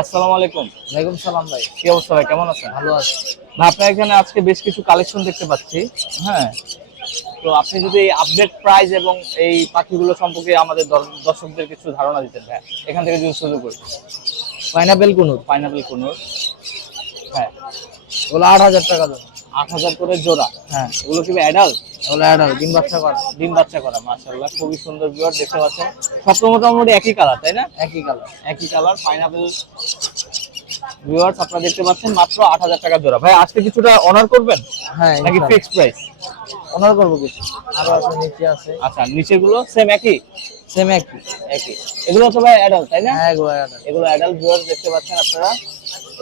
আসসালামু আলাইকুম। ওয়ালাইকুম সালাম ভাই। কি অবস্থা ভাই? কেমন আছেন? ভালো আছি। না আপনার এখানে আজকে বেশ কিছু কালেকশন দেখতে পাচ্ছি। হ্যাঁ। তো আপনি যদি আপডেট প্রাইস এবং এই পাখিগুলো সম্পর্কে আমাদের দর্শকদের কিছু ধারণা দিতেন ভাই এখান থেকে যদি শুরু করি। পাইনাপেল কুনুর। পাইনাপেল কোনোর। হ্যাঁ। ওগুলো আট হাজার টাকা দাম। আট হাজার করে জোড়া? হ্যাঁ। এগুলো কি অ্যাডাল্ট ওগুলো অ্যাডাল ডিম বাচ্চা করা। ডিম বাচ্চা করা মাশাআল্লাহ খুবই সুন্দর বিয়ার দেখতে পাচ্ছেন। সব মোটামুটি একই কালার তাই না? একই কালার একই কালার পাইনাপেল ভিউয়ার্স আপনারা দেখতে পাচ্ছেন মাত্র আট হাজার টাকা জোড়া। ভাই আজকে কিছুটা অনার করবেন? হ্যাঁ নাকি ফিক্সড প্রাইস অনার করব কিছু। আরও আছে নিচে আছে। আচ্ছা নিচেগুলো সেম একই? সেম একই। একই। এগুলো তো ভাই অ্যাডাল্ট তাই না? হ্যাঁ এগুলো অ্যাডাল এগুলো অ্যাডাল্ট ভিউয়ার্স দেখতে পাচ্ছেন আপনারা।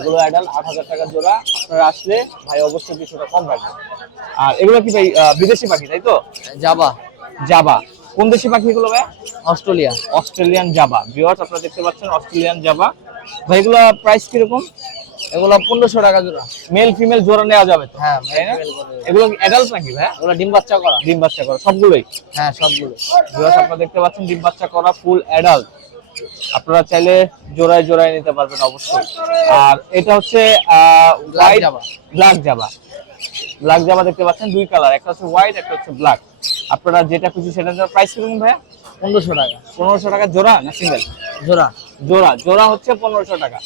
এগুলো অ্যাডাল্ট আট হাজার টাকা জোড়া। আপনারা আসলে ভাই অবশ্যই কিছুটা কম রাখবেন। আর এগুলো কি ভাই বিদেশি পাখি তাই তো? জাবা। জাবা। কোন দেশি পাখি এগুলো ভাই? অস্ট্রেলিয়া। অস্ট্রেলিয়ান জাবা। ভিউয়ার্স আপনারা দেখতে পাচ্ছেন অস্ট্রেলিয়ান জাবা। ভাই এগুলো প্রাইস কীরকম? এগুলো পনেরোশো টাকা জোড়া। মেল ফিমেল জোড়া নেওয়া যাবে তো? হ্যাঁ এগুলো অ্যাডাল্ট নাকি ভাই? এগুলো ডিম বাচ্চা করা। ডিম বাচ্চা করা সবগুলোই? হ্যাঁ সবগুলো। ভিউয়ার্স আপনারা দেখতে পাচ্ছেন ডিম বাচ্চা করা ফুল অ্যাডাল্ট আপনারা চাইলে জোড়ায় জোড়ায় নিতে পারবেন অবশ্যই। আর এটা হচ্ছে। ব্ল্যাক জাবা ব্ল্যাক জাবা দেখতে পাচ্ছেন দুই কালার একটা হচ্ছে হোয়াইট একটা হচ্ছে ব্ল্যাক আপনারা যেটা খুশি সেটা প্রাইস কীরকম ভাইয়া। পনেরোশো টাকা। পনেরোশো টাকা জোড়া না সিঙ্গেল জোড়া। জোড়া জোড়া হচ্ছে পনেরোশো টাকা।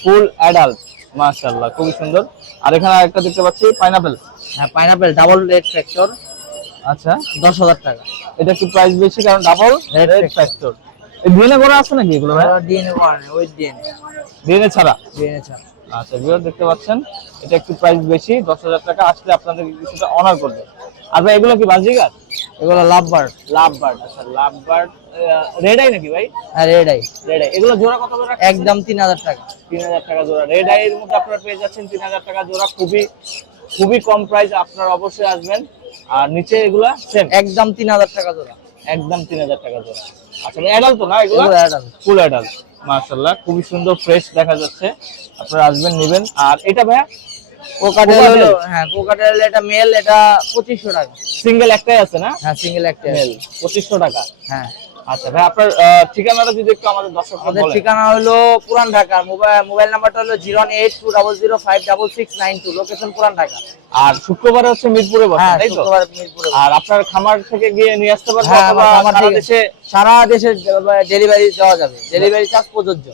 ফুল অ্যাডাল্ট মাশাআল্লাহ খুবই সুন্দর। আর এখানে আরেকটা দেখতে পাচ্ছি পাইনাপেল হ্যাঁ পাইনাপেল ডাবল রেড ফ্যাক্টর আচ্ছা। দশ হাজার টাকা। এটা কি প্রাইস বেশি কারণ ডাবল রেড ফ্যাক্টর ডিএনএ করা আছে নাকি এগুলো ভাই? ডিএনএ করা নেই ওই ডিএনএ ডিএনএ ছাড়া? ডিএনএ ছাড়া। আচ্ছা ভিউয়ার দেখতে পাচ্ছেন এটা একটু প্রাইস বেশি দশ হাজার টাকা আসলে আপনাদের কিছুটা অনার করবে। আর ভাই এগুলো কি বাজিগার? এগুলো লাভ বার্ড লাভ বার্ড আচ্ছা লাভ বার্ড রেড আই নাকি ভাই? হ্যাঁ রেড আই রেড আই এগুলো জোড়া কত করে? একদম তিন হাজার টাকা। তিন হাজার টাকা জোড়া। রেড আই এর মধ্যে আপনারা পেয়ে যাচ্ছেন তিন হাজার টাকা জোড়া। খুবই খুবই কম প্রাইস আপনারা অবশ্যই আসবেন। আর নিচে এগুলা সেম একদম তিন হাজার টাকা জোড়া। একদম তিন হাজার টাকা জোড়া আচ্ছা অ্যাডাল্ট তো না এগুলো? ফুল অ্যাডাল্ট মার্শাল্লাহ খুবই সুন্দর ফ্রেশ দেখা যাচ্ছে। আপনারা আসবেন নেবেন। আর এটা ভাইয়া? কোকাটেল হ্যাঁ কোকাটেল এটা মেল এটা পঁচিশশো টাকা। সিঙ্গেল একটাই আছে না? হ্যাঁ সিঙ্গেল একটা মেল পঁচিশশো টাকা। হ্যাঁ। আচ্ছা ভাই আপনার ঠিকানাটা যদি একটু আমাদের দর্শক আমাদের ঠিকানা হলো পুরান ঢাকা। মোবাইল মোবাইল নাম্বারটা হলো zero eight two double zero five double six nine two location Puran Dhaka. আর শুক্রবারে হচ্ছে মিরপুরে বসে হ্যাঁ তাই তো? আর আপনার খামার থেকে গিয়ে নিয়ে আসতে পারবেন হ্যাঁ অথবা সারা দেশে সারা দেশে ডেলিভারি দেওয়া যাবে। ডেলিভারি চার্জ প্রযোজ্য।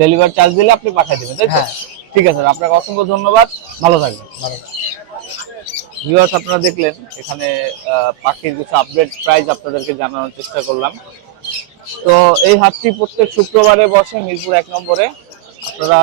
ডেলিভারি চার্জ দিলে আপনি পাঠিয়ে দেবেন তাই তো? হ্যাঁ। ঠিক আছে আপনাকে অসংখ্য ধন্যবাদ। ভালো থাকবেন। ভালো ভিউয়ার্স আপনারা দেখলেন, এখানে পাখির কিছু আপডেট প্রাইস আপনাদেরকে জানানোর চেষ্টা করলাম। তো এই হাতটি প্রত্যেক শুক্রবারে বসে মিরপুর এক নম্বরে। আপনারা